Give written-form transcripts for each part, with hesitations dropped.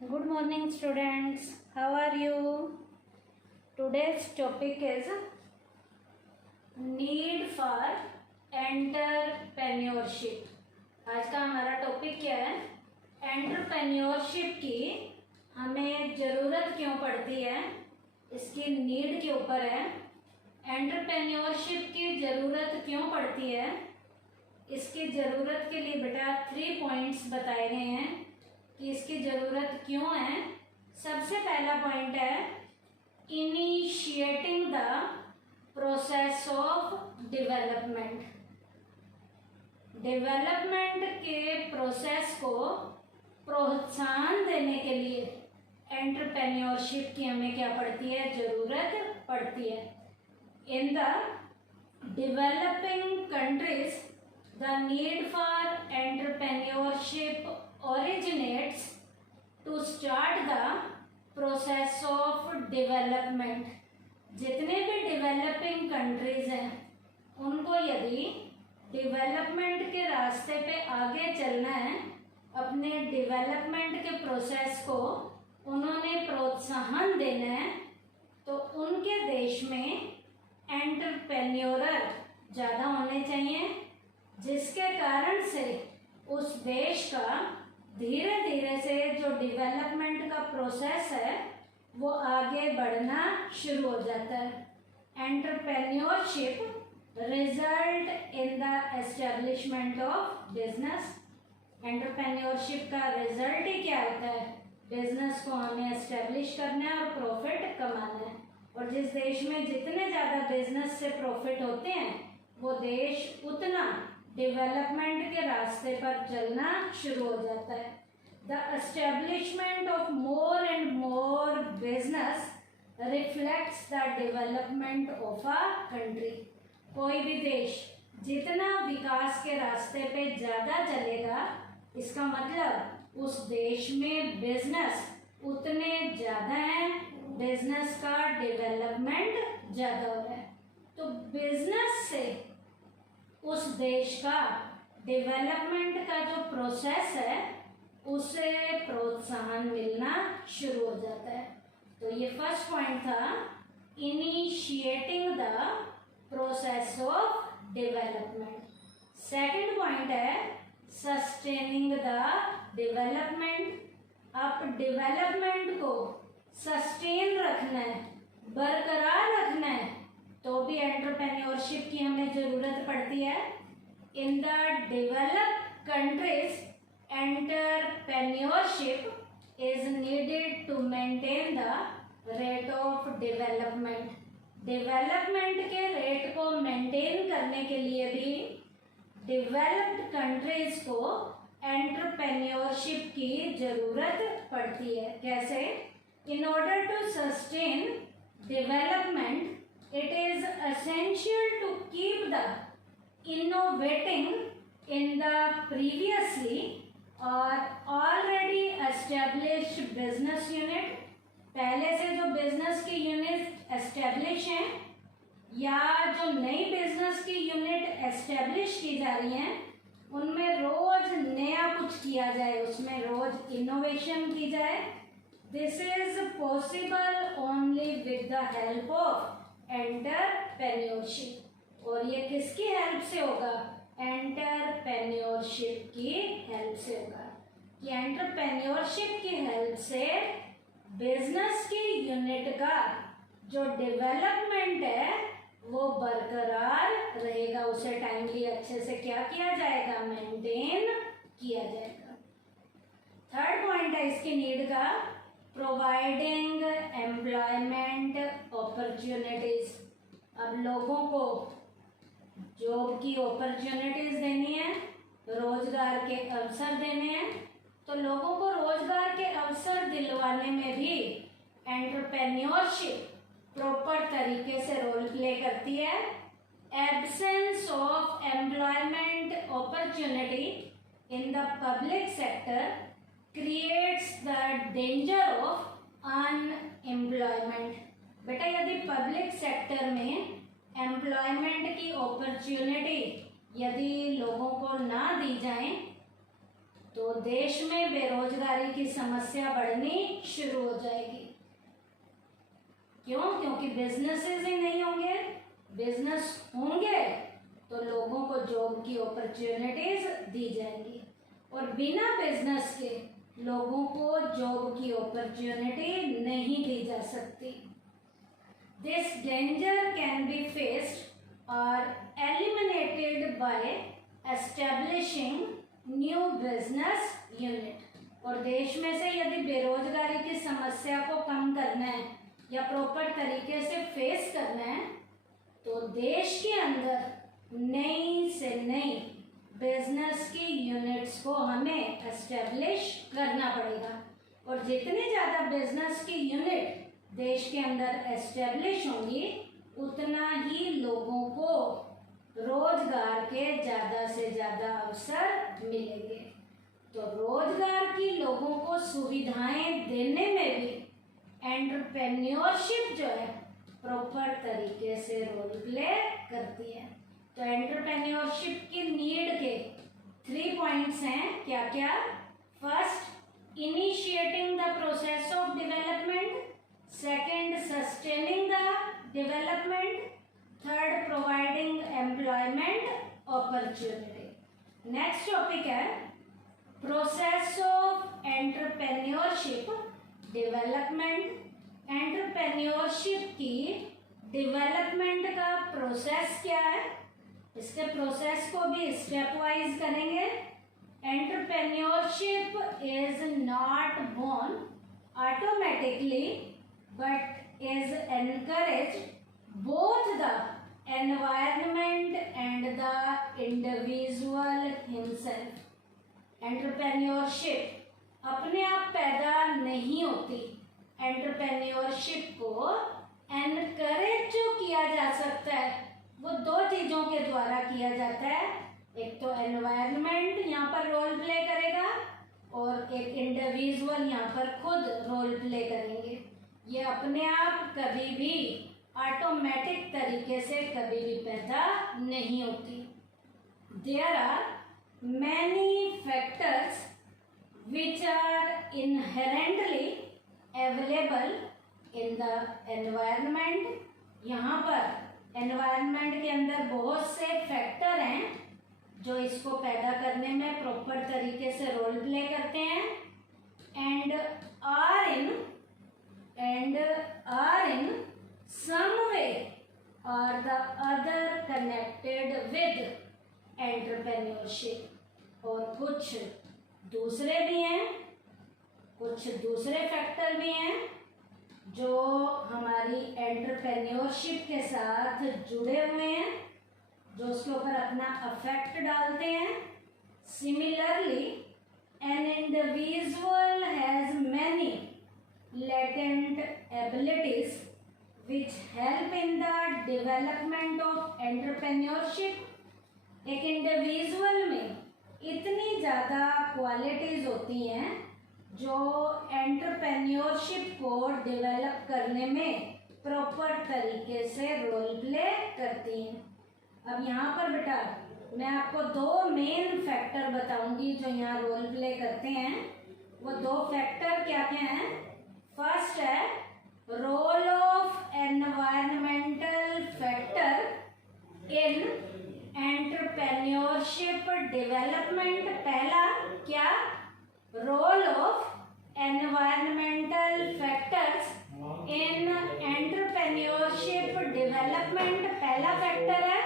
Good morning, students. How are you? Today's topic is need for entrepreneurship. आज का हमारा topic क्या है? एंटरप्रेन्योरशिप की हमें ज़रूरत क्यों पड़ती है, इसकी नीड के ऊपर है. एंटरप्रेन्योरशिप की ज़रूरत क्यों पड़ती है, इसकी ज़रूरत के लिए बेटा 3 पॉइंट्स बताए गए हैं कि इसकी ज़रूरत क्यों है. सबसे पहला पॉइंट है initiating the process of development. Development के प्रोसेस को प्रोत्साहन देने के लिए एंटरप्रेन्योरशिप की हमें क्या पड़ती है, ज़रूरत पड़ती है. In the developing countries the need for entrepreneurship originates to start the process of development. जितने भी डेवलपिंग कंट्रीज हैं उनको यदि डेवलपमेंट के रास्ते पे आगे चलना है, अपने डेवलपमेंट के प्रोसेस को उन्होंने प्रोत्साहन देना है, तो उनके देश में एंटरप्रेन्योरर ज़्यादा होने चाहिए, जिसके कारण से उस देश का धीरे धीरे से जो डेवलपमेंट का प्रोसेस है वो आगे बढ़ना शुरू हो जाता है. Entrepreneurship result in the establishment of business. Entrepreneurship का रिजल्ट ही क्या होता है, बिजनेस को हमें एस्टेब्लिश करना है और प्रॉफिट कमाना है. और जिस देश में जितने ज़्यादा बिजनेस से प्रॉफिट होते हैं वो देश उतना डेवलपमेंट के रास्ते पर चलना शुरू हो जाता है. The establishment of more and more business reflects the development of a country. कोई भी देश जितना विकास के रास्ते पे ज़्यादा चलेगा, इसका मतलब उस देश में बिजनेस उतने ज़्यादा हैं, बिजनेस का डेवलपमेंट ज़्यादा हो रहा है. तो बिजनेस से उस देश का डेवलपमेंट का जो प्रोसेस है उसे प्रोत्साहन मिलना शुरू हो जाता है. तो ये फर्स्ट पॉइंट था, initiating the process of development. Second point है सस्टेनिंग द डेवलपमेंट. आप डेवलपमेंट को सस्टेन रखना है, बरकरार रखना है, तो भी एंटरप्रेन्योरशिप की हमें ज़रूरत पड़ती है. In the developed countries entrepreneurship is needed to maintain the rate of development. Development के रेट को मेंटेन करने के लिए भी डेवलप्ड कंट्रीज को एंटरप्रेन्योरशिप की ज़रूरत पड़ती है. कैसे? In order to sustain development it is essential to keep the innovating in the previously or already established business unit. पहले से जो बिजनेस की यूनिट एस्टेब्लिश हैं या जो नई बिजनेस की यूनिट एस्टेब्लिश की जा रही हैं, उनमें रोज नया कुछ किया जाए, उसमें रोज इनोवेशन की जाए. This is possible only with the help of entrepreneurship. और ये किसकी हेल्प से होगा? एंटरप्रेन्योरशिप की हेल्प से होगा. कि एंटरप्रेन्योरशिप की हेल्प से बिजनेस की यूनिट का जो डेवलपमेंट है वो बरकरार रहेगा, उसे टाइमली अच्छे से क्या किया जाएगा, मेंटेन किया जाएगा. थर्ड पॉइंट है इसकी नीड का, प्रोवाइडिंग एम्प्लॉयमेंट अपॉर्चुनिटीज. अब लोगों को जॉब की अपॉर्चुनिटीज देनी है, रोजगार के अवसर देने हैं. तो लोगों को रोजगार के अवसर दिलवाने में भी एंटरप्रेन्योरशिप प्रॉपर तरीके से रोल प्ले करती है. Absence of employment opportunity in the public sector creates the danger of unemployment. बेटा यदि पब्लिक सेक्टर में एम्प्लॉयमेंट की अपॉर्चुनिटी यदि लोगों को ना दी जाए तो देश में बेरोजगारी की समस्या बढ़नी शुरू हो जाएगी। क्यों? क्योंकि बिजनेसेस ही नहीं होंगे। बिजनेस होंगे तो लोगों को जॉब की अपॉर्चुनिटीज दी जाएंगी, और बिना बिजनेस के लोगों को जॉब की अपॉर्चुनिटी नहीं दी जा सकती। This danger can be faced और eliminated by establishing new business unit. और देश में से यदि बेरोजगारी की समस्या को कम करना है या प्रॉपर तरीके से फेस करना है, तो देश के अंदर नई से नई बिजनेस की यूनिट्स को हमें एस्टेब्लिश करना पड़ेगा। और जितनी ज़्यादा बिजनेस की यूनिट देश के अंदर एस्टेब्लिश होंगी, उतना ही लोगों को रोजगार के ज़्यादा से ज़्यादा अवसर मिलेंगे। तो रोजगार की लोगों को सुविधाएं देने में भी एंटरप्रेन्योरशिप जो है प्रॉपर तरीके से रोल प्ले करती है। तो एंटरप्रेन्योरशिप की नीड के 3 पॉइंट्स हैं। क्या क्या? First, initiating the process of development. Second, sustaining the development. Third, providing employment opportunity. Next topic है process of entrepreneurship development. Entrepreneurship की डेवलपमेंट का प्रोसेस क्या है, इसके प्रोसेस को भी स्टेप वाइज करेंगे। Entrepreneurship is not born automatically but is encouraged both the environment and the individual himself. Entrepreneurship अपने आप पैदा नहीं होती। एंटरप्रेन्योरशिप को एनकरेज जो किया जा सकता है वो 2 चीज़ों के द्वारा किया जाता है। एक तो एनवायरनमेंट यहाँ पर रोल प्ले करेगा, और एक इंडिविजुअल यहाँ पर खुद रोल प्ले करेंगे। ये अपने आप कभी भी ऑटोमेटिक तरीके से कभी भी पैदा नहीं होती। There are many factors which are inherently available in the environment. यहाँ पर एनवायरनमेंट के अंदर बहुत से फैक्टर हैं जो इसको पैदा करने में प्रॉपर तरीके से रोल प्ले करते हैं, and are in some way or the other connected with entrepreneurship। और कुछ दूसरे भी हैं, कुछ दूसरे फैक्टर भी हैं जो हमारी एंटरप्रेन्योरशिप के साथ जुड़े हुए हैं, जो उसके ऊपर अपना अफेक्ट डालते हैं। Similarly an individual has many latent abilities which help in the development of entrepreneurship। एक इंडिविजुअल में इतनी ज़्यादा क्वालिटीज़ होती हैं जो एंटरप्रेन्योरशिप को डेवलप करने में प्रॉपर तरीके से रोल प्ले करती हैं। अब यहाँ पर बेटा मैं आपको 2 मेन फैक्टर बताऊंगी जो यहाँ रोल प्ले करते हैं। वो 2 फैक्टर क्या क्या हैं? फर्स्ट है role of environmental factor in entrepreneurship development. पहला क्या? Role of environmental factors in entrepreneurship development, पहला फैक्टर है।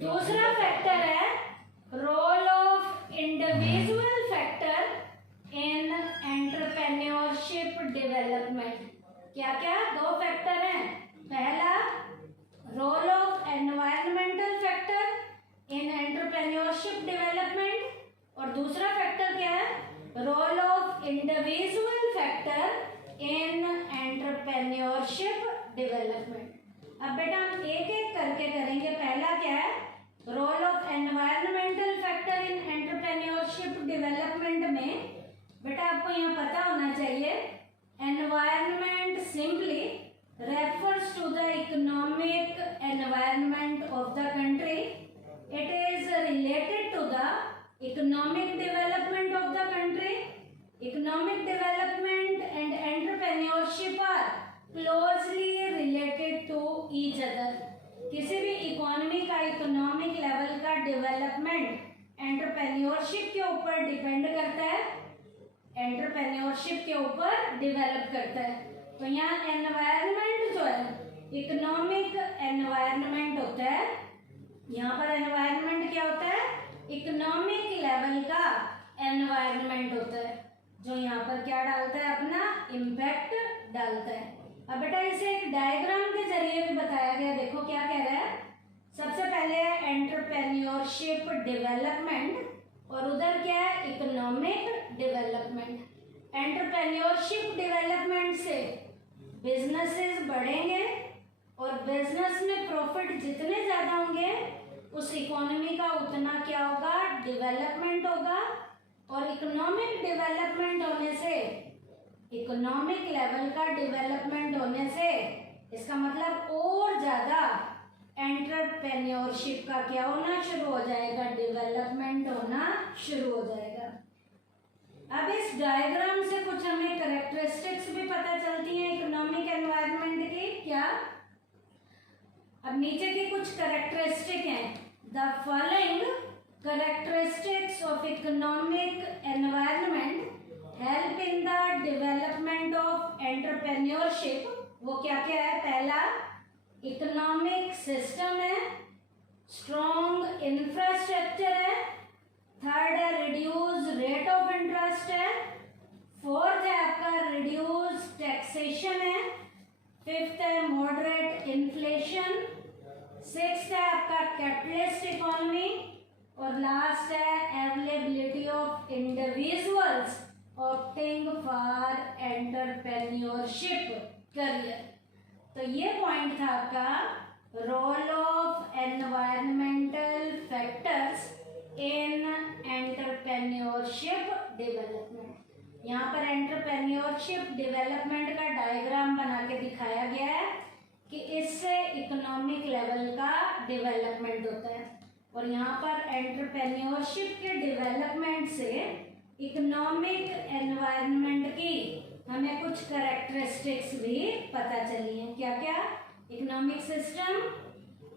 दूसरा फैक्टर है role of individual factor in entrepreneurship development. क्या क्या 2 फैक्टर हैं? पहला role of environmental factor in entrepreneurship development, और दूसरा फैक्टर क्या है? Role of individual factor in entrepreneurship development. अब बेटा हम एक एक करके करेंगे। पहला क्या है? Role of environmental factor in entrepreneurship development में बेटा आपको यहाँ पता होना चाहिए environment simply refers to the economic environment of the country. It is related to the economic development of entrepreneurship के ऊपर डिपेंड करता है, एंटरप्रेन्योरशिप के ऊपर डेवलप करता है। तो यहाँ एनवायरनमेंट जो है, इकोनॉमिक एनवायरनमेंट होता है। यहाँ पर एनवायरनमेंट क्या होता है? इकोनॉमिक लेवल का एनवायरनमेंट होता है, जो यहाँ पर क्या डालता है? अपना इम्पैक्ट डालता है। अब बेटा इसे एक डायग्राम के जरिए भी बताया गया। देखो क्या कह रहा है। सबसे पहले है एंटरप्रेन्योरशिप डेवलपमेंट, और उधर क्या है? Economic development. एंटरप्रेन्योरशिप डेवलपमेंट से बिजनेसेस बढ़ेंगे, और बिजनेस में प्रॉफिट जितने ज़्यादा होंगे उस इकोनॉमी का उतना क्या होगा? डेवलपमेंट होगा। और इकोनॉमिक डेवलपमेंट होने से, इकोनॉमिक लेवल का डेवलपमेंट होने से इसका मतलब और ज़्यादा एंटरप्रेन्योरशिप का क्या होना शुरू हो जाएगा? डेवलपमेंट होना शुरू हो जाएगा। अब इस डायग्राम से कुछ हमें कैरेक्टरिस्टिक्स भी पता चलती हैं इकोनॉमिक एनवायरनमेंट की। क्या? अब नीचे की कुछ कैरेक्टरिस्टिक हैं। The following characteristics of economic environment help in the development of entrepreneurship. वो क्या क्या है? पहला, इकोनॉमिक सिस्टम है, स्ट्रॉन्ग इंफ्रास्ट्रक्चर है, थर्ड है रिड्यूस रेट ऑफ इंटरेस्ट है, फोर्थ है आपका रिड्यूस टैक्सेशन है, फिफ्थ है मॉडरेट इन्फ्लेशन, सिक्स्थ है आपका कैपिटलिस्ट इकोनॉमी, और लास्ट है availability of individuals opting for entrepreneurship career. तो ये पॉइंट था आपका role of environmental factors in entrepreneurship development. यहाँ पर एंटरप्रेन्योरशिप डेवलपमेंट का डायग्राम बना के दिखाया गया है कि इससे इकोनॉमिक लेवल का डेवलपमेंट होता है, और यहाँ पर एंटरप्रेन्योरशिप के डेवलपमेंट से इकोनॉमिक एनवायरनमेंट की हमें कुछ कैरेक्टरिस्टिक्स भी पता चली हैं। क्या क्या? Economic system,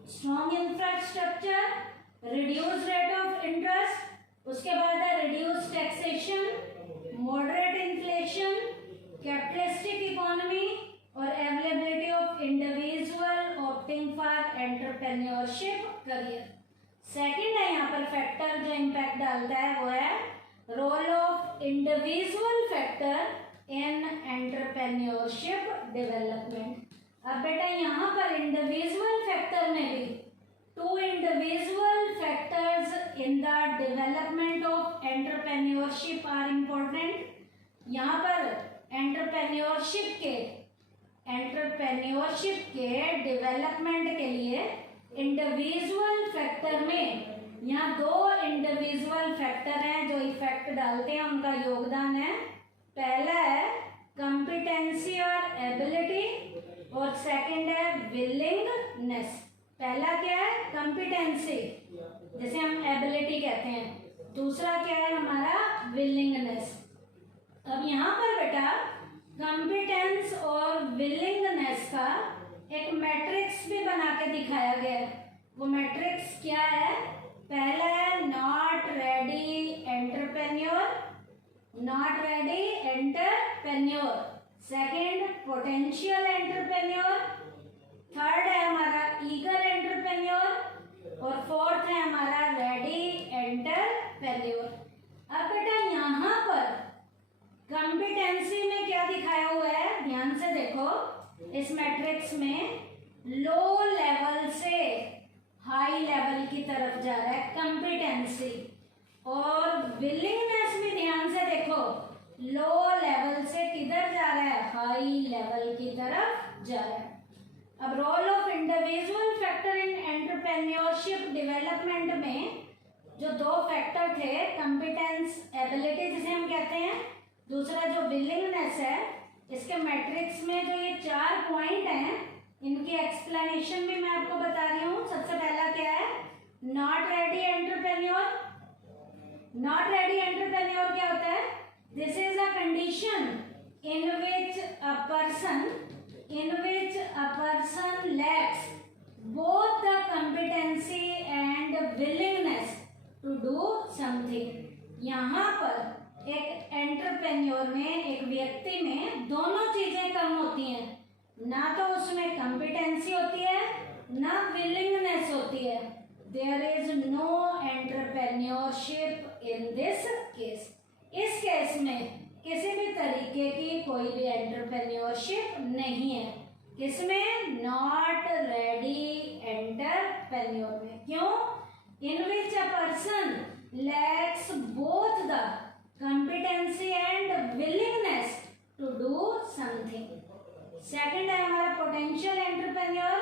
strong infrastructure, reduce rate of interest, उसके बाद है reduce taxation, moderate inflation, capitalistic economy, और availability of individual opting for entrepreneurship career. Second है यहाँ पर फैक्टर जो इम्पैक्ट डालता है, वो है role of individual factor in entrepreneurship development. अब बेटा यहाँ पर इंडिविजुअल फैक्टर में भी two individual factors in the development of entrepreneurship are important. यहाँ पर एंटरप्रेन्योरशिप के डेवलपमेंट के लिए इंडिविजुअल फैक्टर में यहाँ दो इंडिविजुअल फैक्टर हैं जो इफेक्ट डालते हैं, उनका योगदान है। पहला है कॉम्पिटेंसी और एबिलिटी, और सेकंड है विलिंगनेस। पहला क्या है? कॉम्पिटेंसी, जैसे हम एबिलिटी कहते हैं। दूसरा क्या है हमारा? विलिंगनेस। अब यहाँ पर बेटा कॉम्पिटेंस और विलिंगनेस का एक मैट्रिक्स भी बना के दिखाया गया है। वो मैट्रिक्स क्या है? पहला है not ready entrepreneur, not ready entrepreneur, second potential entrepreneur, third है हमारा ईगर एंटरप्रेन्योर, और फोर्थ है हमारा रेडी एंटरप्रेन्योर। अब बेटा यहाँ पर कॉम्पिटेंसी में क्या दिखाया हुआ है? ध्यान से देखो, इस मैट्रिक्स में लो लेवल से हाई लेवल की तरफ जा रहा है कॉम्पिटेंसी, और विलिंगनेस भी ध्यान से देखो, लो लेवल से किधर जा रहा है? हाई लेवल की तरफ जा रहा है। अब role of individual factor in entrepreneurship development में जो दो फैक्टर थे, कॉम्पिटेंस एबिलिटी जिसे हम कहते हैं, दूसरा जो विलिंगनेस है, इसके मैट्रिक्स में जो ये 4 पॉइंट हैं, इनकी एक्सप्लेनेशन भी मैं आपको बता रही हूँ। सबसे पहला क्या है? Not ready entrepreneur. Not ready entrepreneur क्या होता है? This is a condition in which a person lacks both the competency and willingness to do something। यहाँ पर एक एंटरप्रेन्योर में, एक व्यक्ति में दोनों चीजें कम होती हैं, ना तो उसमें कॉम्पिटेंसी होती है ना विलिंगनेस होती है। There is no entrepreneurship in this case. इस केस में किसी भी तरीके की कोई भी एंटरप्रेन्योरशिप नहीं है। किसमें? नॉट रेडी एंटरप्रेन्योर में। क्यों? In which a person lacks both the competency and willingness to do something. Second है हमारा potential entrepreneur.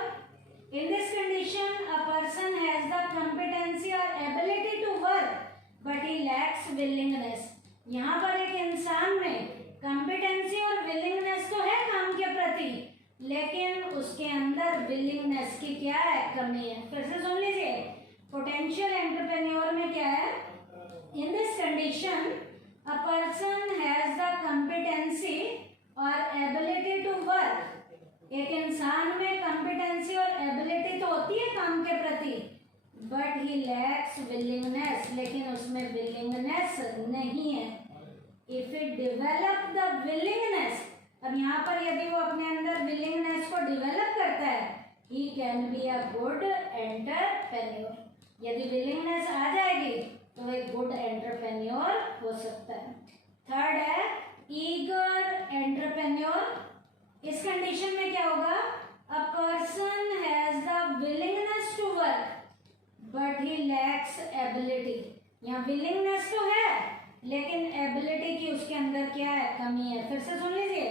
In this condition, a person has the competency or ability to work, but he lacks willingness. यहाँ पर एक इंसान में competency और willingness तो है काम के प्रति, लेकिन उसके अंदर willingness की क्या है? कमी है। फिर से सुन लीजिए, potential entrepreneur में क्या है? In this condition, a person has the competency or ability to work. एक इंसान में competency और ability तो होती है काम के प्रति, but he lacks willingness, लेकिन उसमें willingness नहीं है। If he develop the willingness, अब यहाँ पर यदि वो अपने अंदर willingness को develop करता है, he can be a good entrepreneur. यदि willingness आ जाएगी तो एक गुड एंटरप्रेन्योर हो सकता है। थर्ड है ईगर एंटरप्रेन्योर। इस कंडीशन में क्या होगा? A person has the willingness to work but he lacks ability. यहाँ विलिंगनेस तो है लेकिन एबिलिटी की उसके अंदर क्या है? कमी है। फिर से सुन लीजिए,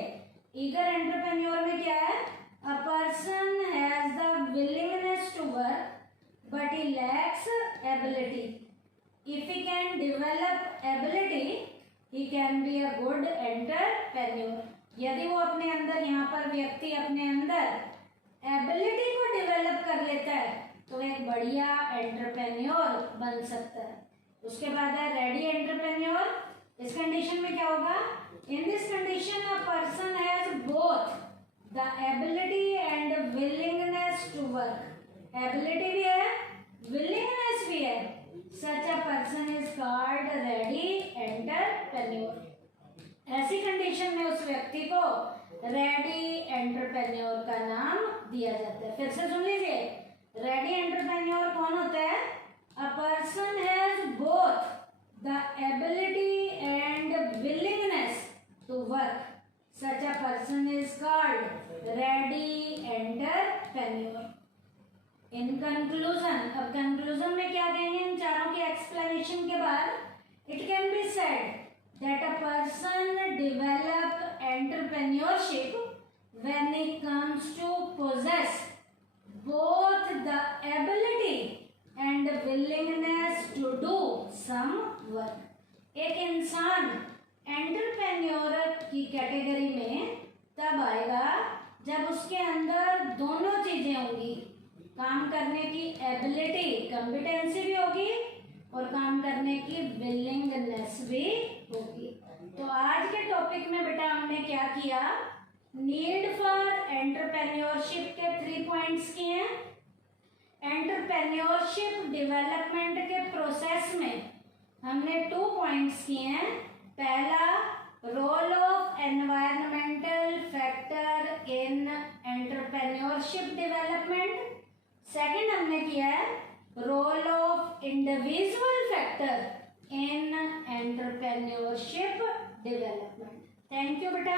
ईगर एंटरप्रेन्योर में क्या है? A person has the willingness to work but he lacks ability. If he can develop ability, he can be a good entrepreneur. यदि वो अपने अंदर, यहाँ पर व्यक्ति अपने अंदर एबिलिटी को डेवलप कर लेता है तो एक बढ़िया एंटरप्रेन्योर बन सकता है। उसके बाद है रेडी एंटरप्रेन्योर। इस कंडीशन में क्या होगा? In this condition a person has both the ability and willingness to work. Ability भी है, विलिंगनेस भी है। Such a person is called ready entrepreneur. ऐसी कंडीशन में उस व्यक्ति को रेडी एंटरप्रेन्योर का नाम दिया जाता है। फिर से सुन लीजिए, रेडी एंटरप्रेन्योर कौन होता है? A person has both the ability and willingness to work. Such a person is called ready entrepreneur. In conclusion, अब कंक्लूजन में क्या कहेंगे इन चारों के एक्सप्लेनेशन के बाद? It can be said that a person develop entrepreneurship when he comes to possess both the ability and willingness to do some work. एक इंसान एंटरप्रेन्योर की कैटेगरी में तब आएगा जब उसके अंदर दोनों चीजें होंगी, काम करने की एबिलिटी, कॉम्पिटेंसी भी होगी और काम करने की विलिंगनेस भी होगी। तो आज के टॉपिक में बेटा हमने क्या किया? नीड फॉर एंटरप्रेन्योरशिप के 3 पॉइंट्स किए हैं। एंटरप्रेन्योरशिप डेवलपमेंट के प्रोसेस में हमने 2 पॉइंट्स किए हैं। पहला, role of environmental factor in entrepreneurship development. Second हमने किया है role of individual factor in entrepreneurship development. Thank you बेटा।